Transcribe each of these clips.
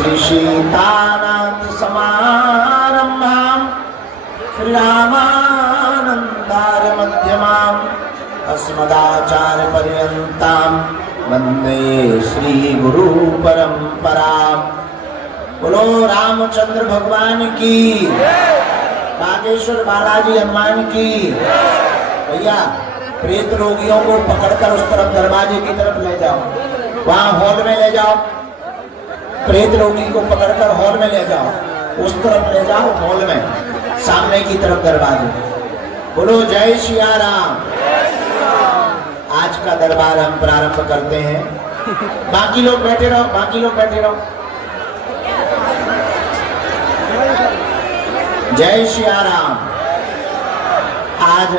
श्री सीतानाथ समारंभां श्री रामानंदार्य मध्यमाम् अस्मदाचार्य पर्यन्तां वंदे श्री गुरु परंपराम्। बोलो रामचंद्र भगवान की, बागेश्वर बालाजी हनुमान की। भैया प्रेत रोगियों को पकड़कर उस तरफ दरवाजे की तरफ ले जाओ, वहां हॉल में ले जाओ। प्रेत रोगी को पकड़कर हॉल में ले जाओ, उस तरफ ले जाओ हॉल में, सामने की तरफ दरवाजे। बोलो जय सिया राम। आज का दरबार हम प्रारंभ करते हैं। बाकी लोग बैठे रहो, बाकी लोग बैठे रहो। जय सिया राम। आज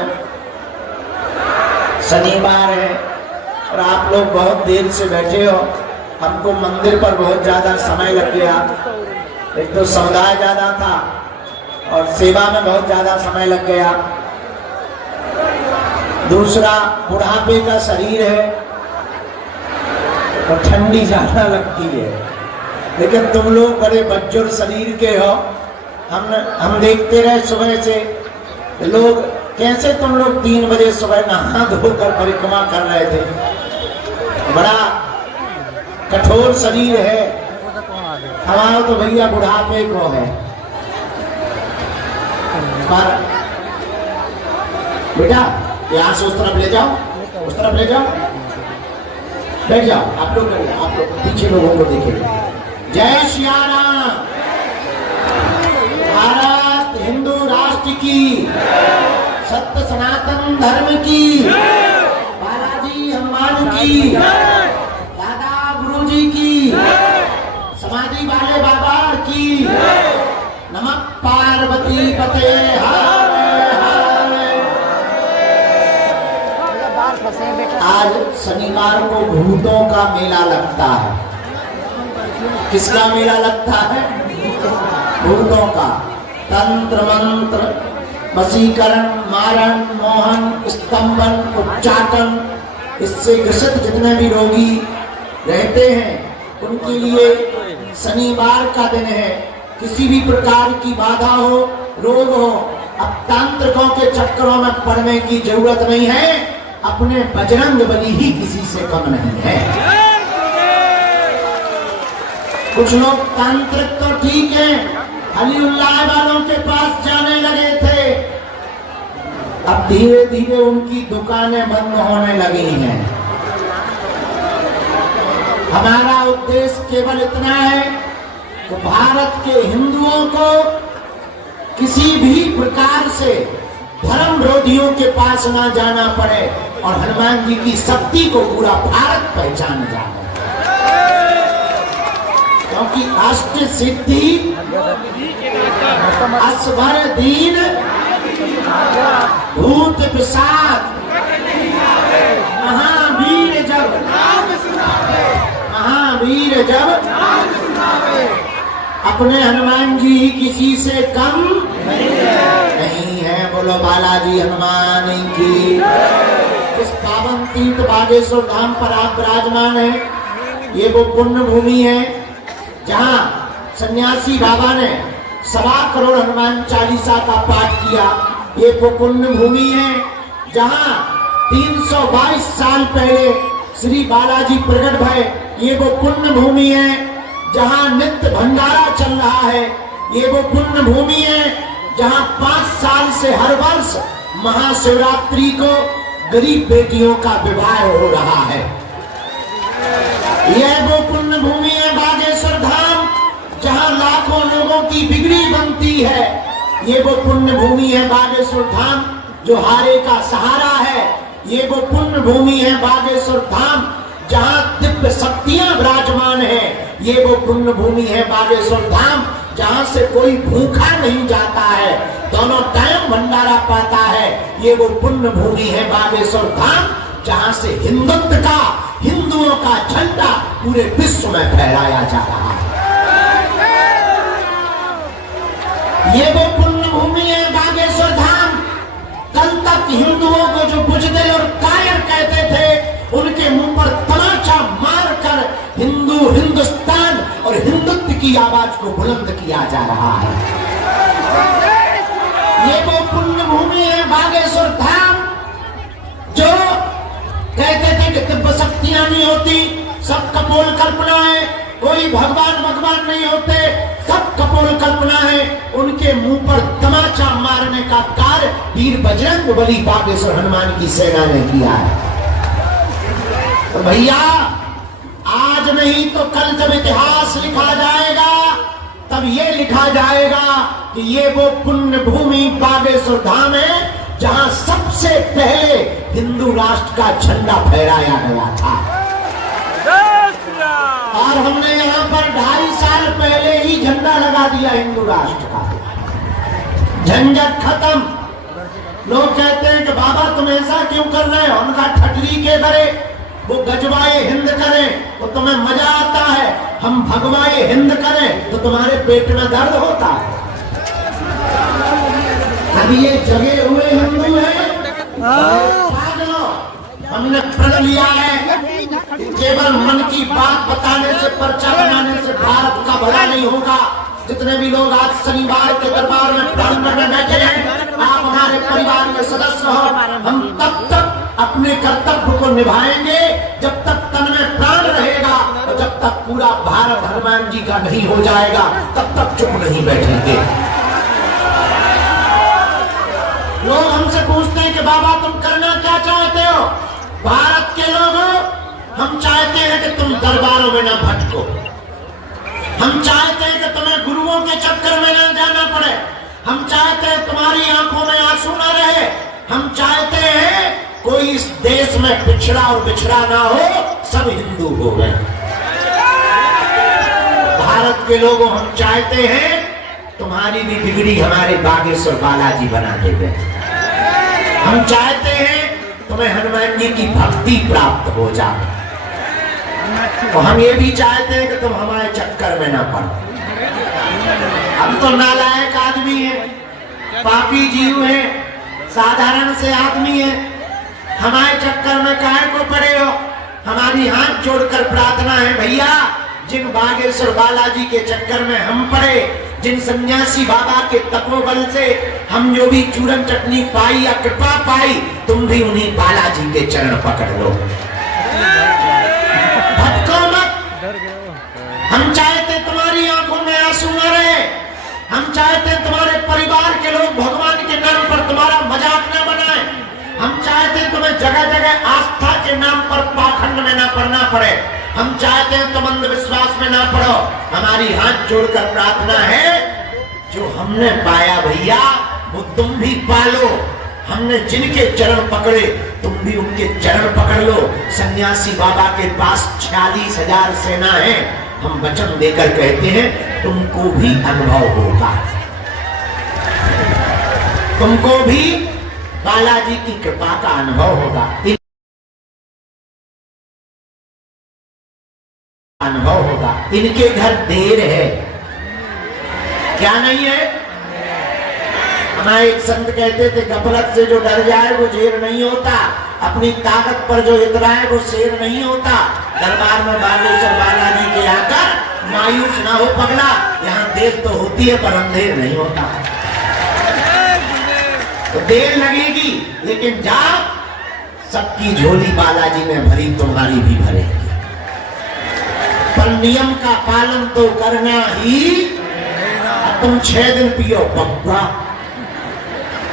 शनिवार है और आप लोग बहुत देर से बैठे हो। हमको मंदिर पर बहुत ज्यादा समय लग गया। एक तो समुदाय ज्यादा था और सेवा में बहुत ज्यादा समय लग गया। दूसरा बुढ़ापे का शरीर है और ठंडी ज्यादा लगती है, लेकिन तुम लोग बड़े बज्जुर शरीर के हो। हम देखते रहे सुबह से लोग कैसे तुम लोग 3 बजे सुबह नहा धोकर परिक्रमा कर रहे थे। बड़ा कठोर शरीर है हमारा तो भैया, बुढ़ापे को है। पर बेटा यहाँ से उस तरफ ले जाओ, उस तरफ ले जाओ, बैठ जाओ। आप लोग पीछे लोगों को देखिए। जय सिया राम। भारत हिंदू राष्ट्र की, सत्य सनातन धर्म की, बालाजी हनुमान की, दादा गुरुजी की, समाधि वाले बाबा की। नमः पार्वती पते हर हर। आज शनिवार को भूतों का मेला लगता है। किसका मेला लगता है? भूतों का। तंत्र मंत्र, वशीकरण, मारण, मोहन, स्तंभन, उच्चाटन, इससे ग्रसित जितने भी रोगी रहते हैं उनके लिए शनिवार का दिन है। किसी भी प्रकार की बाधा हो, रोग हो, अब तांत्रिकों के चक्करों में पड़ने की जरूरत नहीं है। अपने बजरंग बली ही किसी से कम नहीं है। कुछ लोग तांत्रिक तो ठीक है, अलीउल्लाह वालों के पास जाने लगे थे, अब धीरे धीरे उनकी दुकानें बंद होने लगी हैं। हमारा उद्देश्य केवल इतना है कि भारत के हिंदुओं को किसी भी प्रकार से धर्म विरोधियों के पास ना जाना पड़े और हनुमान जी की शक्ति को पूरा भारत पहचान जाए। क्योंकि अष्ट सिद्धि असवर दीन भूत पिशाच महावीर जब अपने हनुमान जी किसी से कम नहीं है। बोलो बालाजी हनुमान की। इस पावन तीर्थ बागेश्वर धाम पर आप विराजमान है। ये वो पुण्य भूमि है जहाँ सन्यासी बाबा ने 1.25 करोड़ हनुमान चालीसा का पाठ किया। ये वो पुण्य भूमि है जहाँ 322 साल पहले श्री बालाजी प्रकट भय। ये वो पुण्य भूमि है जहाँ नित्य भंडारा चल रहा है। ये वो पुण्य भूमि है जहाँ 5 साल से हर वर्ष महाशिवरात्रि को गरीब बेटियों का विवाह हो रहा है। यह वो पुण्य भूमि है बागेश्वर धाम जहाँ लाखों लोगों की बिगड़ी बनती है। ये वो पुण्य भूमि है बागेश्वर धाम जो हारे का सहारा है। ये वो पुण्य भूमि है बागेश्वर धाम जहाँ दिव्य शक्तियां विराजमान है। ये वो पुण्य भूमि है बागेश्वर धाम जहाँ से कोई भूखा नहीं जाता है, दोनों टाइम भंडारा पाता है। ये वो पुण्य भूमि है बागेश्वर धाम जहाँ से हिंदुत्व का, हिंदुओं का झंडा पूरे विश्व में फहराया जा रहा है। ये वो पुण्य भूमि है बागेश्वर धाम। कल तक हिंदुओं को जो बुजदिल और कायर कहते थे उनके मुंह पर तमाचा मारकर हिंदू, हिंदुस्तान और हिंदुत्व की आवाज को बुलंद किया जा रहा है। ये वो पुण्य भूमि है बागेश्वर धाम, जो कहते थे कि दिव्य शक्तियां नहीं होती, सब कपोल कल्पना है, कोई भगवान नहीं होते, सब कपोल कल्पना है। उनके मुंह पर तमाचा मारने का कार्य वीर बजरंग बली बागेश्वर हनुमान की सेना ने किया है। तो भैया आज नहीं तो कल जब इतिहास लिखा जाएगा, तब ये लिखा जाएगा कि ये वो पुण्य भूमि बागेश्वर धाम है जहां सबसे पहले हिंदू राष्ट्र का झंडा फहराया गया था। और हमने यहाँ पर 2.5 साल पहले ही झंडा लगा दिया हिंदू राष्ट्र का। झंझट खत्म। लोग कहते हैं कि बाबा तुम ऐसा क्यों कर रहे हो, उनका ठटरी के करे, वो गजवाए हिंद करें तो तुम्हें मजा आता है, हम भगवाए हिंद करें तो तुम्हारे पेट में दर्द होता है। अभी ये जगे हुए हिंदू हैं, हमने प्रण लिया है केवल मन की बात बताने से, पर्चा बनाने से भारत का भला नहीं होगा। जितने भी लोग आज शनिवार के दरबार में प्रण करने बैठे हैं, आप हमारे परिवार के सदस्य हो, हम तब तक अपने कर्तव्य को निभाएंगे जब तक तन में प्राण रहेगा, और जब तक पूरा भारत हनुमान जी का नहीं हो जाएगा तब तक चुप नहीं बैठेंगे। लोग हमसे पूछते हैं कि बाबा तुम करना क्या चाहते हो? भारत के लोगों, हम चाहते हैं कि तुम दरबारों में न भटको, हम चाहते हैं कि तुम्हें गुरुओं के चक्कर में न जाना पड़े, हम चाहते हैं तुम्हारी आंखों में आंसू न रहे, हम चाहते हैं कोई इस देश में पिछड़ा और बिछड़ा ना हो, सब हिंदू हो गए। भारत के लोगों, हम चाहते हैं तुम्हारी भी बिगड़ी हमारे बागेश्वर बालाजी बना देंगे। हम चाहते हैं तुम्हें हनुमान जी की भक्ति प्राप्त हो जाए, तो हम ये भी चाहते हैं कि तुम हमारे चक्कर में ना पड़ो। हम तो नालायक आदमी हैं, पापी जीव हैं, साधारण से आदमी हैं, हमारे चक्कर में काहे को पड़े हो? हमारी हाथ जोड़कर प्रार्थना है भैया, जिन बागेश्वर बालाजी के चक्कर में हम पड़े, जिन सन्यासी बाबा के तपोबल से हम जो भी चूरन चटनी पाई या कृपा पाई, तुम भी उन्हीं बालाजी के चरण पकड़ लो, भटको मत। हम चाहते तुम्हारी आंखों में आंसू न रहे, हम चाहते तुम्हारे परिवार के लोग भगवान के नाम पर तुम्हारा मजाक न बनाए, हम चाहते तुम्हें जगह जगह आस्था के नाम पर पाखंड में न पड़ना पड़े, हम चाहते हैं तुम अंधविश्वास में ना पड़ो। हमारी हाथ जोड़कर प्रार्थना है, जो हमने पाया भैया वो तुम भी पालो। हमने जिनके चरण पकड़े तुम भी उनके चरण पकड़ लो। सन्यासी बाबा के पास 46,000 सेना है, हम वचन देकर कहते हैं तुमको भी अनुभव होगा, तुमको भी बालाजी की कृपा का अनुभव होगा, अनुभव होगा। इनके घर देर है, क्या नहीं है? हमारे एक संत कहते थे गफलत से जो डर जाए वो शेर नहीं होता, अपनी ताकत पर जो इतराए वो शेर नहीं होता। दरबार में बागेश्वर बालाजी के आकर मायूस ना हो पगला, यहाँ देर तो होती है पर अंधेर नहीं होता। तो देर लगेगी लेकिन जाओ, सबकी झोली बालाजी ने भरी, तुम्हारी भी भरेगी। पर नियम का पालन तो करना ही। तुम 6 दिन पियो बब्बा,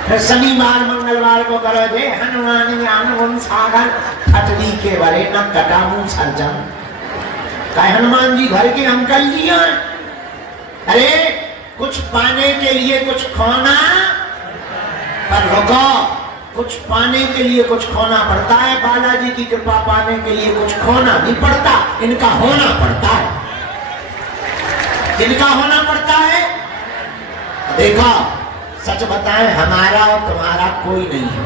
फिर शनिवार मंगलवार को करो जे हनुमान ज्ञान सागर खटरी के भरे न कटामू सर्जन। कहे हनुमान जी घर के अंकल जी हैं, अरे कुछ पाने के लिए कुछ खोना, पर रुको, कुछ पाने के लिए कुछ खोना पड़ता है। बालाजी की कृपा पाने के लिए कुछ खोना नहीं पड़ता, इनका होना पड़ता है। इनका होना पड़ता है। देखो सच बताएं, हमारा और तुम्हारा कोई नहीं है।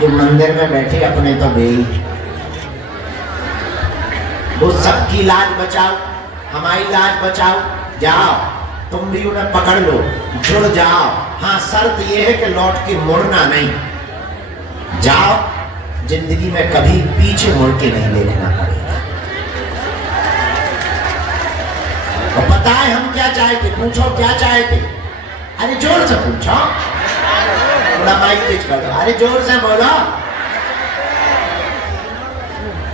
जो मंदिर में बैठे अपने तो बेई, वो सबकी लाज बचाओ, हमारी लाज बचाओ। जाओ तुम भी उन्हें पकड़ लो, जुड़ जाओ। हाँ शर्त यह है कि लौट के मुड़ना नहीं। जाओ, जिंदगी में कभी पीछे मुड़ के नहीं देखना पड़ेगा। और पता बताए हम क्या चाहते, पूछो क्या चाहते। अरे जोर से पूछो, थोड़ा माइक तेज कर दो, अरे जोर से बोलो।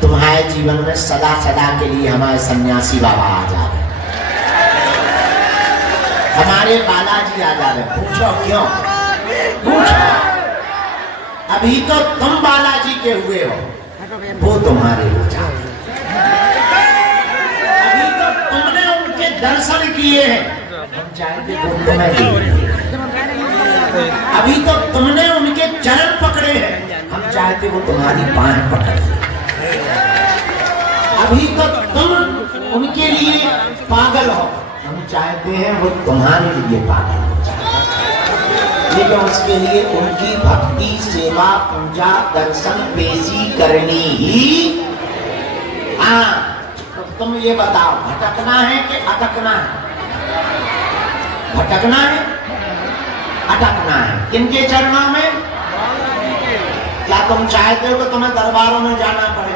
तुम्हारे जीवन में सदा सदा के लिए हमारे सन्यासी बाबा आ जाए, हमारे बालाजी आ जाए। पूछो क्यों, पूछो। अभी तो तुम बालाजी के हुए हो, वो तुम्हारे हो जाए। अभी तो तुमने उनके दर्शन किए हैं, हम चाहते वो तुम्हें दिए। अभी तो तुमने उनके चरण पकड़े हैं, हम चाहते वो तुम्हारी बाहें पकड़े। अभी तो तुम उनके लिए पागल हो, हम चाहते हैं वो तुम्हारे लिए पागल हो जाए। लेकिन उसके लिए उनकी भक्ति, सेवा, पूजा, दर्शन, पेशी करनी ही। हाँ, तो तुम ये बताओ, भटकना है कि अटकना है? भटकना है, अटकना है। किनके चरणों में? क्या तुम चाहते हो कि तुम्हें दरबारों में जाना पड़े,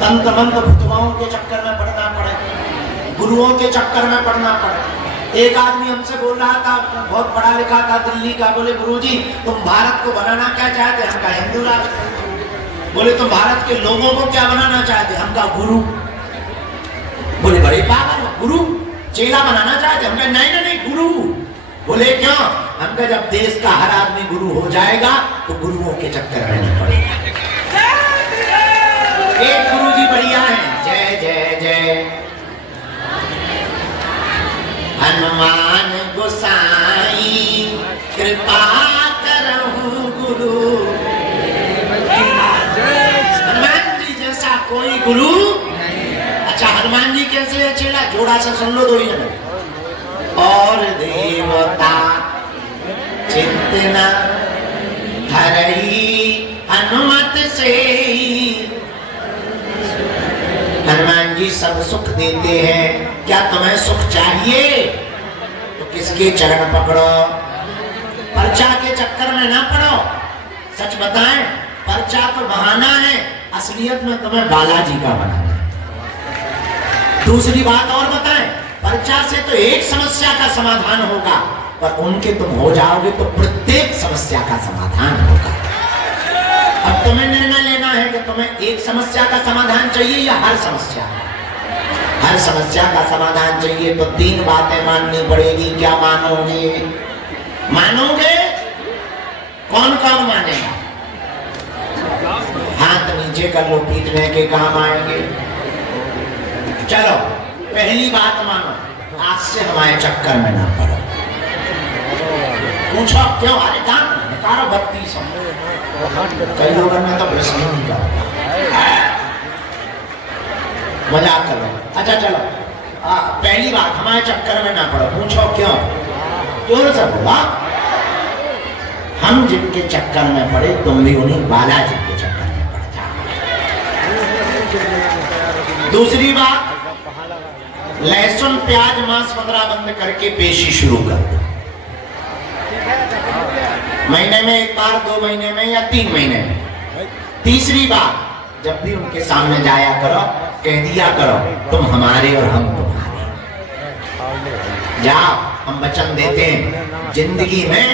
तंत्र मंत्र भुतवाओं के चक्कर में पड़ना पड़े, गुरुओं के चक्कर में पड़ना पड़े? एक आदमी हमसे बोल रहा था, बहुत पढ़ा लिखा था, दिल्ली का, बोले गुरुजी तुम भारत को बनाना क्या चाहते? हम कहा हिंदू राष्ट्र। बोले तुम भारत के लोगों को क्या बनाना चाहते? हम कहा गुरु। बोले बड़े पागल हो, गुरु चेला बनाना चाहते? हम कहा नहीं नहीं गुरु। बोले क्यों? हम कहा जब देश का हर आदमी गुरु हो जाएगा तो गुरुओं के चक्कर में नहीं पड़ेगा। एक गुरु जी बढ़िया है, जय जय जय हनुमान गोसाई कृपा करहु गुरु। हनुमान जी जैसा कोई गुरु। अच्छा हनुमान जी कैसे है चेला? जोड़ा से सुन लो, दो ही जने। और देवता चिंतना हरई हनुमत से। हनुमान जी सब सुख देते हैं। क्या तुम्हें सुख चाहिए तो किसके चरण पकड़ो, पर्चा के चक्कर में ना पड़ो। सच बताएं, पर्चा तो बहाना है, असलियत में तुम्हें बालाजी का बनाना है। दूसरी बात और बताएं, पर्चा से तो एक समस्या का समाधान होगा, पर उनके तुम हो जाओगे तो प्रत्येक समस्या का समाधान होगा। अब तुम्हें निर्णय लेना है कि तुम्हें एक समस्या का समाधान चाहिए या हर समस्या। हर समस्या का समाधान चाहिए तो तीन बातें माननी पड़ेगी। क्या मानोगे? मानोगे? कौन कौन मानेगा? हाथ नीचे कर लो, पीटने के काम आएंगे। चलो पहली बात मानो, आज से हमारे चक्कर में ना पड़ो। पूछो क्यों? अरे काम निकालो 32। कई लोगों ने तो प्रश्न नहीं किया, मजाक कर रहे। अच्छा चलो, पहली बात, हमारे चक्कर में ना पड़ो। पूछो क्यों? जोर से बोला। हम जिनके चक्कर में पड़े, तुम भी उन्हीं बालाजी के चक्कर में पड़ जाओ। दूसरी बात, लहसुन प्याज मांस वगैरह बंद करके पेशी शुरू कर दो। महीने में एक बार, 2 महीने में या 3 महीने में। तीसरी बात, जब भी उनके सामने जाया करो, कह दिया करो तुम हमारे और हम तुम्हारे। जाओ, हम वचन देते हैं जिंदगी में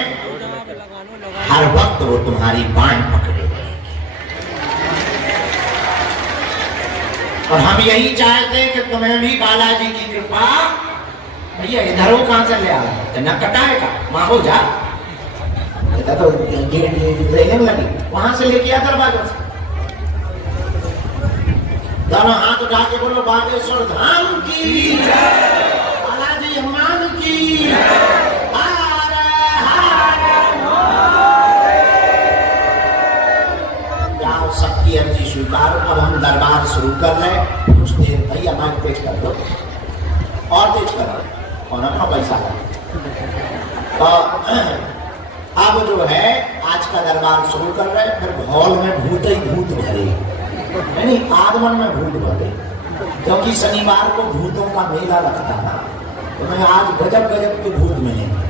हर वक्त वो तुम्हारी बाएं पकड़े रहेगी। और हम यही चाहते हैं कि तुम्हें भी बालाजी की कृपा। भैया इधर हो, कहां से ले आ रहा है? न कटाएगा, वहां हो जा तो रेलिंग लगी, वहां से लेके आ दरवाजा से। दोनों हाथ उठा के बोलो बागेश्वर धाम की, बालाजी हनुमान की। जाओ, सबकी अर्जी स्वीकार। अब हम दरबार शुरू कर रहे हैं। कुछ देर भैया माइक तेज कर दो, और तेज करो, और अपना पैसा तो अब जो है आज का दरबार शुरू कर रहे हैं। फिर हॉल में भूत ही भूत भरे, यानी आगमन में भूत भरे, क्योंकि शनिवार को भूतों का मेला लगता था। तो मैं आज गजब गजब के भूत मिलेंगे,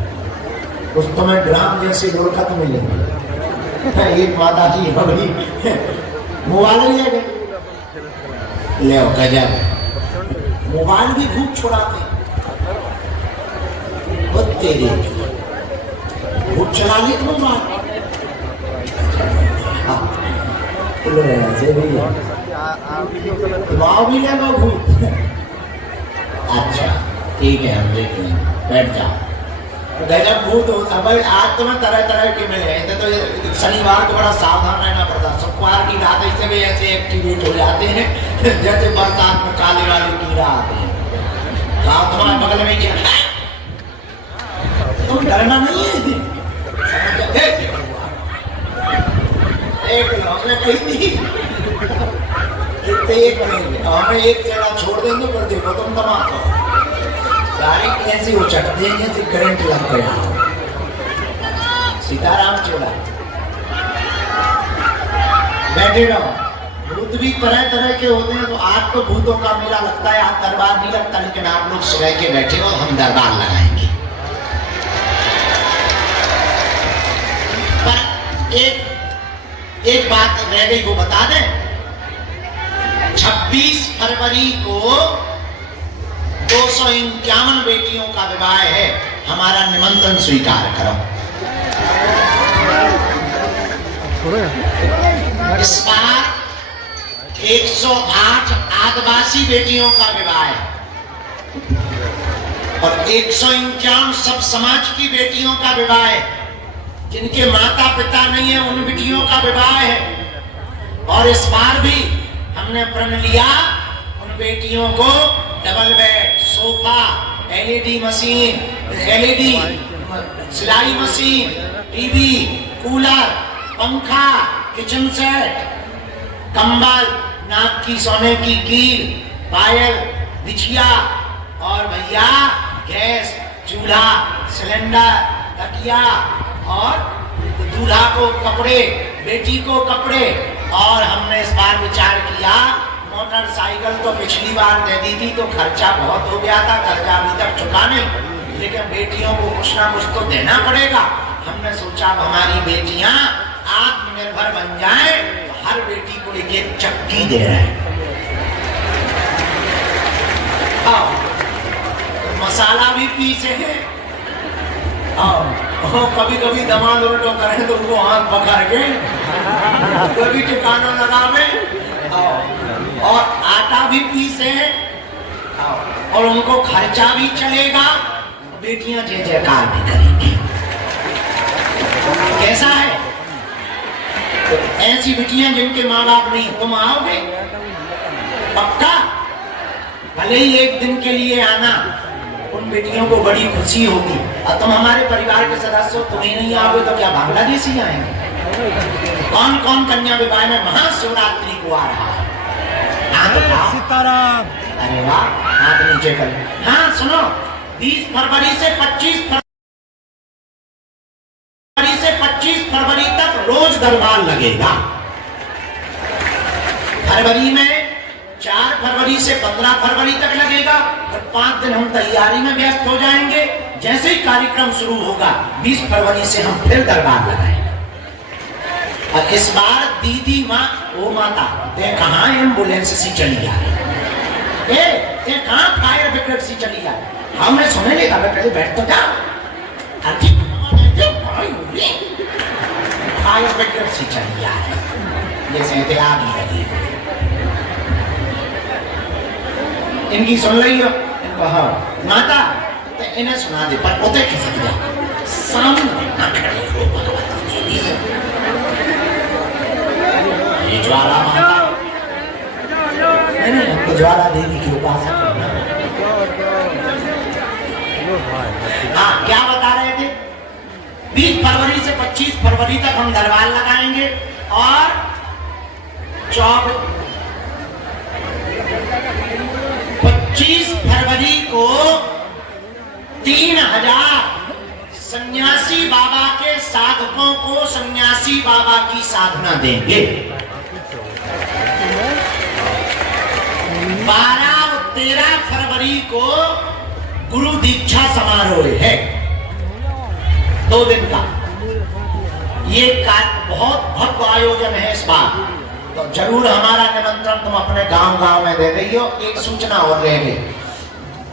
कुछ तुम्हें ड्राम जैसे लोड़कत मिलेंगे। एक माता जी बड़ी मोबाइल ले गजब, मोबाइल भी भूत छुड़ाते। वो तेरे भूत चला ली तुम बात भी लेगा भूत। अच्छा ठीक है, हम देख लेंगे, बैठ जाओ। गजब भूत होता भाई, आज तो मैं तरह तरह के मिले हैं। तो शनिवार को बड़ा सावधान रहना पड़ता, शुक्रवार की रात ऐसे भी ऐसे एक्टिवेट हो जाते हैं जैसे बरसात में काले वाले कीड़ा आते हैं। हाँ तुम्हारे बगल में क्या तुम डरना नहीं है, एक हमने कही थी हमें एक चेहरा छोड़ देंगे, पर देखो तुम तमाम सारे कैसे हो चकते हैं जैसे करंट लग गया। सीताराम चोला बैठे रहो। भूत भी तरह तरह के होते हैं, तो आज तो भूतों का मेला लगता है, आज दरबार नहीं लगता, लेकिन आप लोग सुबह के बैठे हो, हम दरबार लगाएंगे। पर एक बात रह गई, वो बता दें। 26 फरवरी को 251 बेटियों का विवाह है, हमारा निमंत्रण स्वीकार करो। इस बार 108 आदिवासी बेटियों का विवाह है और 151 सब समाज की बेटियों का विवाह है। जिनके माता पिता नहीं है उन बेटियों का विवाह है। और इस बार भी हमने प्रण लिया उन बेटियों को double bed, sofa, LED machine, LED सिलाई मशीन, टीवी, कूलर, पंखा, किचन सेट, कंबल, नाक की सोने की कील, पायल, बिछिया और भैया गैस, चूल्हा, सिलेंडर, तकिया और दूल्हा को कपड़े, बेटी को कपड़े। और हमने इस बार विचार किया मोटरसाइकिल तो पिछली बार दे दी थी तो खर्चा बहुत हो गया था, कर्जा अभी तक चुका नहीं, लेकिन बेटियों को कुछ ना कुछ तो देना पड़ेगा। हमने सोचा हमारी बेटियां आत्मनिर्भर बन जाएं, तो हर बेटी को एक एक चक्की दे रहे हैं। मसाला भी पीसे हैं और कभी कभी दमाद उल्टो करें तो उनको हाथ पकड़ के कभी ठिकाना लगावे और आटा भी पीसे और उनको खर्चा भी चलेगा, बेटियां जय जयकार भी करेंगी। कैसा है? तो ऐसी बेटियां जिनके माँ बाप नहीं, तुम आओगे पक्का? भले ही एक दिन के लिए आना, उन बेटियों को बड़ी खुशी होगी। और तुम हमारे परिवार के सदस्य हो, तुम्हें नहीं आओगे तो क्या बांग्लादेशी आएंगे? कौन कौन कन्या विवाह में महाशिवरात्रि को आ रहा है? सीताराम। अरे वाह, हाथ नीचे कर। हाँ सुनो, 20 फरवरी से 25 फरवरी तक रोज दरबार लगेगा। फरवरी में 4 फरवरी से 15 फरवरी तक लगेगा और 5 दिन हम तैयारी में व्यस्त हो जाएंगे। जैसे ही कार्यक्रम शुरू होगा 20 फरवरी से हम फिर दरबार लगाएंगे। और इस बार दीदी माँ, ओ माता, ते कहाँ एम्बुलेंस सी चली आ रही है? ते कहाँ फायर ब्रिगेड सी चली आ रही है? हमने सुने लेगा, बैठ तो जा। फायर ब्रिगेड सी चली आ रही है, जैसे आग लगी। इनकी सुन रही हो? इनको हाँ माता तो इन्हें सुना दे, पर उधर खिसक जा, सामने ना खड़े हो भगवती जी। ये ज्वाला माता, नहीं ज्वाला देवी की उपासना। हाँ क्या बता रहे थे? 20 फरवरी से 25 फरवरी तक हम दरबार लगाएंगे और 25 फरवरी को 3000 सन्यासी बाबा के साधकों को सन्यासी बाबा की साधना देंगे। 12 और 13 फरवरी को गुरु दीक्षा समारोह है, 2 दिन का। ये बहुत भव्य आयोजन है इस बार, तो जरूर हमारा निमंत्रण तुम अपने गांव में दे रही हो। एक सूचना और रह गई,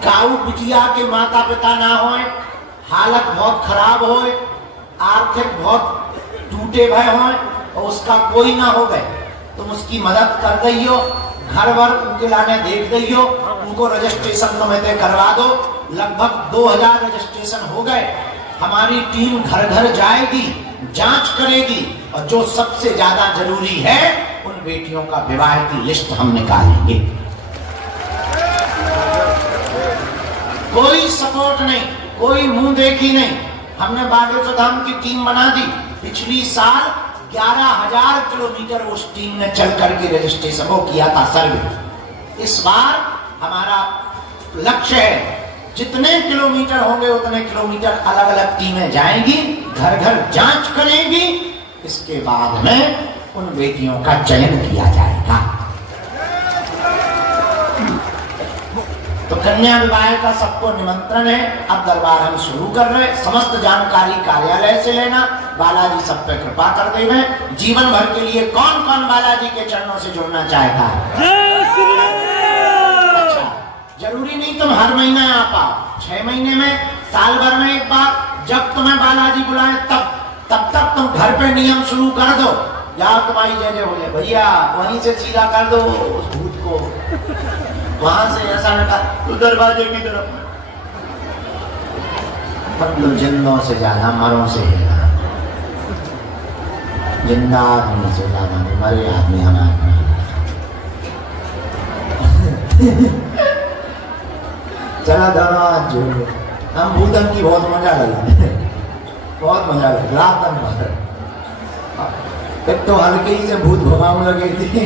काऊ बिटिया के माता पिता ना होए हालत बहुत खराब हो, आर्थिक बहुत टूटे भय हो और उसका कोई ना हो गए, तुम उसकी मदद कर दइयो, घर भर उनके लाने देख दइयो, उनको रजिस्ट्रेशन तो मैं करवा दो। लगभग 2000 रजिस्ट्रेशन हो गए। हमारी टीम घर घर जाएगी, जांच करेगी और जो सबसे ज्यादा जरूरी है उन बेटियों का विवाह की लिस्ट हम निकालेंगे। कोई सपोर्ट नहीं, कोई मुंह देखी नहीं। हमने बागेश्वर धाम की टीम बना दी। पिछली साल 11,000 किलोमीटर उस टीम ने चल करके रजिस्ट्रेशन को किया था सर्वे। इस बार हमारा लक्ष्य है जितने किलोमीटर होंगे उतने किलोमीटर अलग अलग टीमें जाएंगी, घर घर जांच करेंगी, इसके बाद में उन बेटियों का चयन किया जाएगा। तो कन्या विवाह का सबको निमंत्रण है। अब दरबार हम शुरू कर रहे हैं। समस्त जानकारी कार्यालय से लेना। बालाजी सब पे कृपा कर देवे। जीवन भर के लिए कौन कौन बालाजी के चरणों से जुड़ना चाहता है? अच्छा, जरूरी नहीं तुम हर महीने आ पाओ, 6 महीने में, साल भर में एक बार, जब तुम्हें बालाजी बुलाए तब तक तुम घर पे नियम शुरू कर दो। या तुम्हारी जय जय हो जाए भैया, वहीं से सीधा कर दो उस भूत को, वहां से ऐसा न कर तो दरवाजे की तरफ। मतलब जिंदों से ज्यादा मरों से है, जिंदा आदमी से ज्यादा मरे आदमी हमारे। चला दोनों हाथ जोड़ो। हम भूतन की बहुत मजा लगी, बहुत मजा लगी रात भर। एक तो हल्के ही से भूत भगाने लगे थे,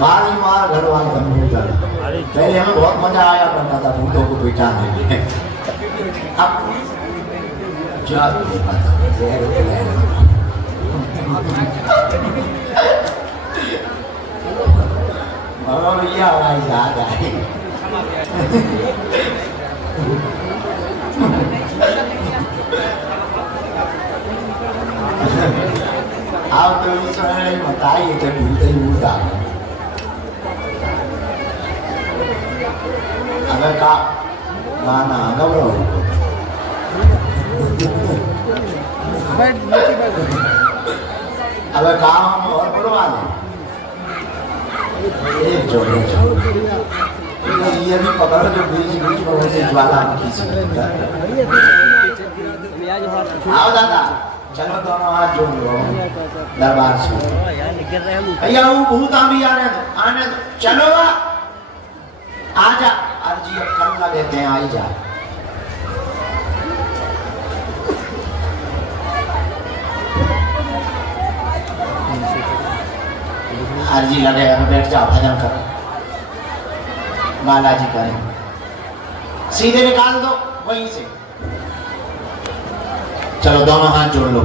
मार ही मार घर वाले बंद हो। पहले हमें बहुत मजा आया करता था भूतों को बिठाने में। अब भैया हमारी याद आई। आप तो ये बताइए तो भूते ही भूत आ गए। अगर का गाना घबराओ अगर काम और बुलवा दे एक जोड़े ये भी पकड़ो जो बीच बीच में उसे ज्वालामुखी से। आओ दादा, चलो दोनों हाथ जोड़ लो दरबार से। भैया वो भूत भी आने दो, चलो आजा। अर्जी अब कल ला देते हैं, आई जा। अर्जी लगे, बैठ जाओ, भजन करो, बालाजी करें। सीधे निकाल दो वहीं से। चलो दोनों हाथ जोड़ लो।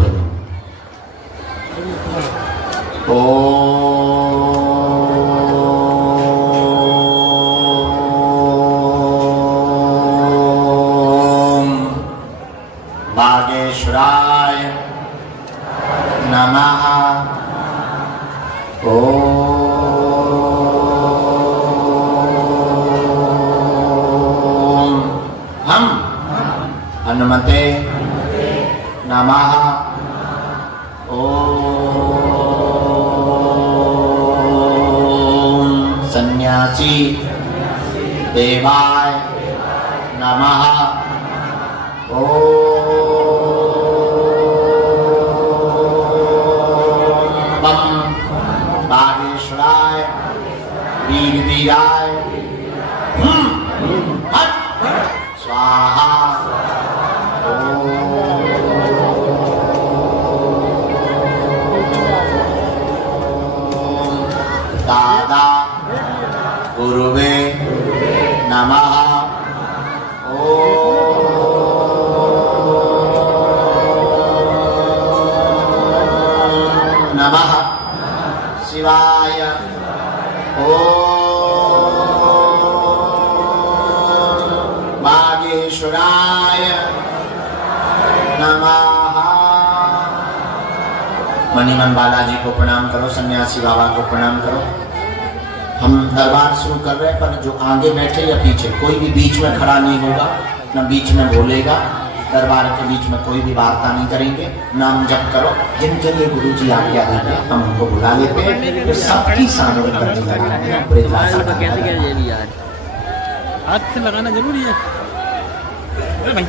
बागेश्वराय नमः। हम हनुमते नमः। ओम सन्यासी देवाय नमः। बागेश्वराय वीरवीराय स्वाहा। दादा गुरुवे नमः। नमः शिवाय। बागेश्वराय नमः। मणिमन बालाजी को प्रणाम करो, सन्यासी बाबा को प्रणाम करो। हम दरबार शुरू कर रहे हैं, पर जो आगे बैठे या पीछे कोई भी बीच में खड़ा नहीं होगा। न बीच में बोलेगा, दरबार के बीच में कोई भी वार्ता नहीं करेंगे, नाम जप करो। जिन जिन ये गुरु जी आज्ञा देते हैं हम उनको बुला लेते हैं, तो सबकी सामने कर हाथ से लगाना जरूरी है।